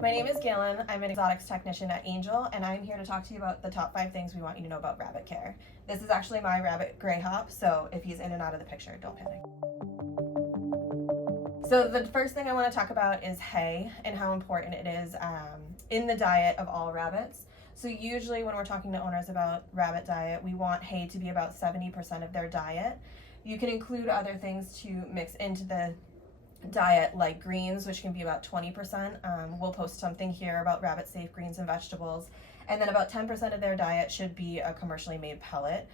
My name is Galen. I'm an exotics technician at Angell, and I'm here to talk to you about the top 5 things we want you to know about rabbit care. This is actually my rabbit, Gray Hop, so if he's in and out of the picture, don't panic. So the first thing I want to talk about is hay and how important it is in the diet of all rabbits. So usually when we're talking to owners about rabbit diet, we want hay to be about 70% of their diet. You can include other things to mix into the diet, like greens, which can be about 20%. We'll post something here about rabbit safe greens and vegetables. And then about 10% of their diet should be a commercially made pellet.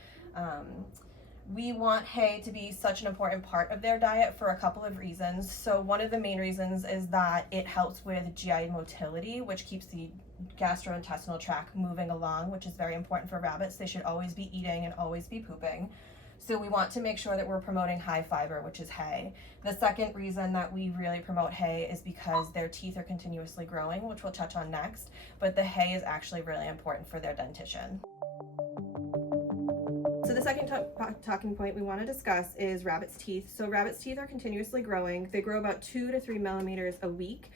We want hay to be such an important part of their diet for a couple of reasons. So one of the main reasons is that it helps with GI motility, which keeps the gastrointestinal tract moving along, which is very important for rabbits. They should always be eating and always be pooping. So we want to make sure that we're promoting high fiber, which is hay. The second reason that we really promote hay is because their teeth are continuously growing, which we'll touch on next, but the hay is actually really important for their dentition. So the second talking point we want to discuss is rabbits' teeth. So rabbits' teeth are continuously growing. They grow about 2 to 3 millimeters a week.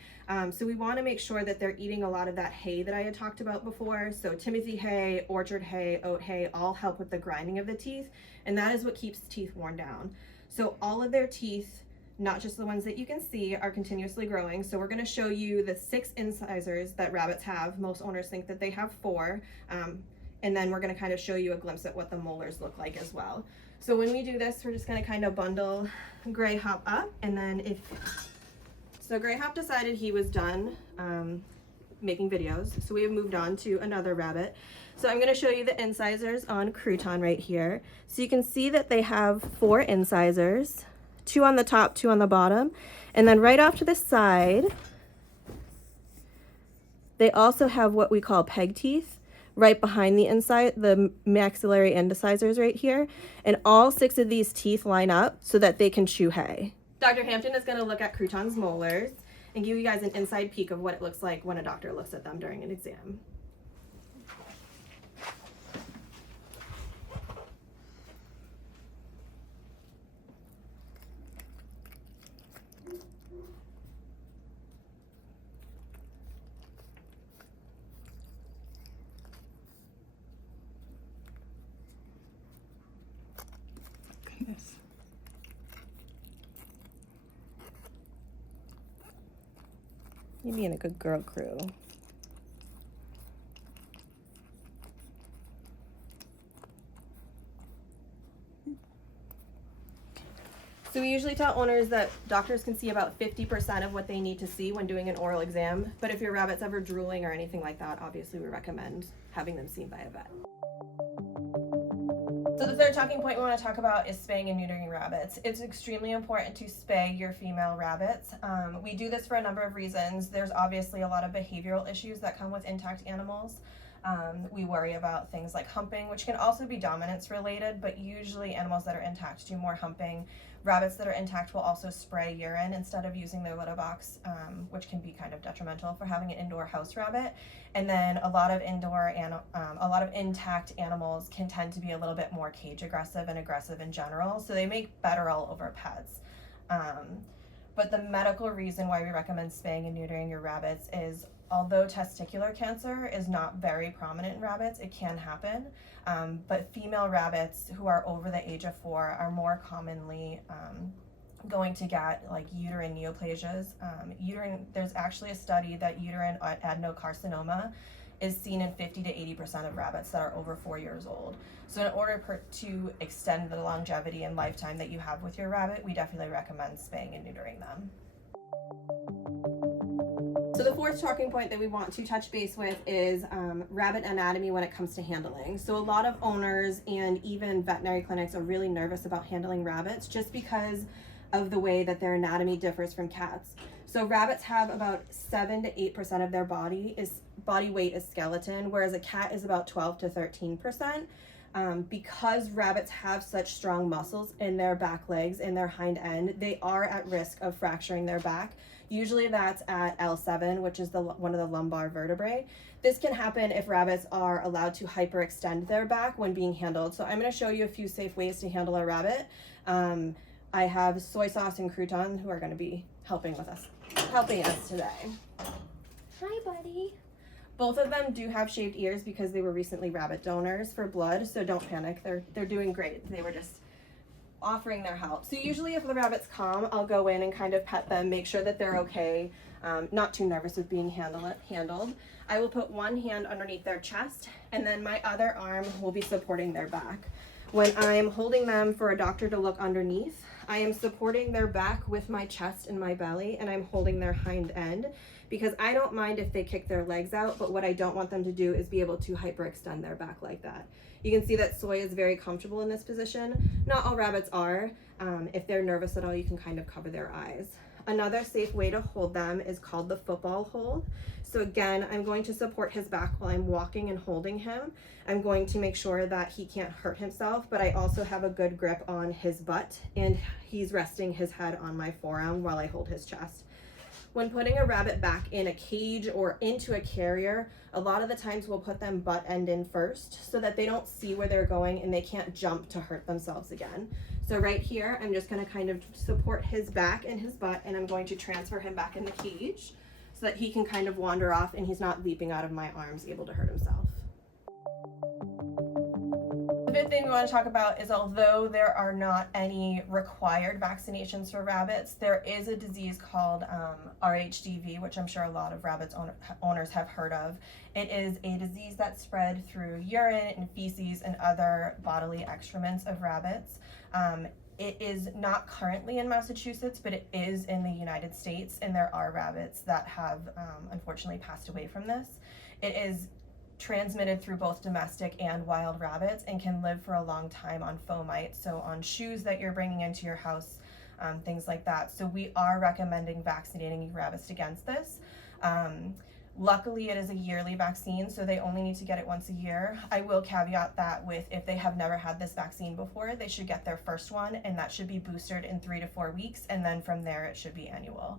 So we want to make sure that they're eating a lot of that hay that I had talked about before. So Timothy hay, orchard hay, oat hay all help with the grinding of the teeth, and that is what keeps teeth worn down. So all of their teeth, not just the ones that you can see, are continuously growing. So we're going to show you the 6 incisors that rabbits have. Most owners think that they have 4. And then we're going to kind of show you a glimpse at what the molars look like as well. So when we do this, we're just going to kind of bundle Gray Hop up, and then so Gray Hop decided he was done making videos, so we have moved on to another rabbit. So I'm going to show you the incisors on Crouton right here. So you can see that they have 4 incisors, 2 on the top, 2 on the bottom, and then right off to the side, they also have what we call peg teeth right behind the maxillary incisors right here, and all 6 of these teeth line up so that they can chew hay. Dr. Hampton is going to look at Crouton's molars and give you guys an inside peek of what it looks like when a doctor looks at them during an exam. Goodness. You being a good girl, Crew. So we usually tell owners that doctors can see about 50% of what they need to see when doing an oral exam, but if your rabbit's ever drooling or anything like that, obviously we recommend having them seen by a vet. So the third talking point we want to talk about is spaying and neutering rabbits. It's extremely important to spay your female rabbits. We do this for a number of reasons. There's obviously a lot of behavioral issues that come with intact animals. We worry about things like humping, which can also be dominance related, but usually animals that are intact do more humping. Rabbits that are intact will also spray urine instead of using their litter box, which can be kind of detrimental for having an indoor house rabbit. And then a lot of intact animals can tend to be a little bit more cage aggressive and aggressive in general, so they make better all over pets. But the medical reason why we recommend spaying and neutering your rabbits is, although testicular cancer is not very prominent in rabbits, it can happen. But female rabbits who are over the age of 4 are more commonly going to get like uterine neoplasias. There's actually a study that uterine adenocarcinoma is seen in 50 to 80% of rabbits that are over 4 years old. So in order to extend the longevity and lifetime that you have with your rabbit, we definitely recommend spaying and neutering them. So the fourth talking point that we want to touch base with is rabbit anatomy when it comes to handling. So a lot of owners and even veterinary clinics are really nervous about handling rabbits just because of the way that their anatomy differs from cats. So rabbits have about 7 to 8% of their body weight is skeleton, whereas a cat is about 12 to 13%. Because rabbits have such strong muscles in their back legs and their hind end, they are at risk of fracturing their back. Usually that's at L7, which is one of the lumbar vertebrae. This can happen if rabbits are allowed to hyperextend their back when being handled. So I'm going to show you a few safe ways to handle a rabbit. I have Soy Sauce and Crouton who are going to be helping us today. Hi, buddy. Both of them do have shaved ears because they were recently rabbit donors for blood, so don't panic. They're doing great. They were just offering their help. So usually if the rabbits come, I'll go in and kind of pet them, make sure that they're okay, not too nervous with being handled. I will put one hand underneath their chest, and then my other arm will be supporting their back. When I'm holding them for a doctor to look underneath, I am supporting their back with my chest and my belly, and I'm holding their hind end, because I don't mind if they kick their legs out, but what I don't want them to do is be able to hyperextend their back like that. You can see that Soy is very comfortable in this position. Not all rabbits are. If they're nervous at all, you can kind of cover their eyes. Another safe way to hold them is called the football hold. So again, I'm going to support his back while I'm walking and holding him. I'm going to make sure that he can't hurt himself, but I also have a good grip on his butt, and he's resting his head on my forearm while I hold his chest. When putting a rabbit back in a cage or into a carrier, a lot of the times we'll put them butt end in first so that they don't see where they're going and they can't jump to hurt themselves again. So right here, I'm just gonna kind of support his back and his butt, and I'm going to transfer him back in the cage so that he can kind of wander off and he's not leaping out of my arms able to hurt himself. The big thing we want to talk about is, although there are not any required vaccinations for rabbits, there is a disease called RHDV, which I'm sure a lot of rabbits owners have heard of. It is a disease that's spread through urine and feces and other bodily excrements of rabbits. It is not currently in Massachusetts, but it is in the United States, and there are rabbits that have unfortunately passed away from this. It is transmitted through both domestic and wild rabbits and can live for a long time on fomites, so on shoes that you're bringing into your house, things like that. So we are recommending vaccinating your rabbits against this. Luckily, it is a yearly vaccine, so they only need to get it once a year. I will caveat that with, if they have never had this vaccine before, they should get their first one, and that should be boosted in 3 to 4 weeks, and then from there it should be annual.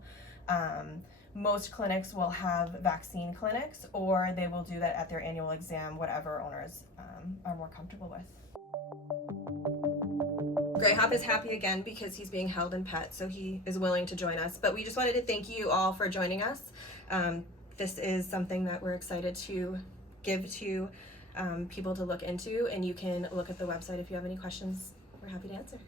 Most clinics will have vaccine clinics, or they will do that at their annual exam, whatever owners are more comfortable with. Greyhop is happy again because he's being held and pet, so he is willing to join us. But we just wanted to thank you all for joining us. This is something that we're excited to give to people to look into, and you can look at the website if you have any questions. We're happy to answer.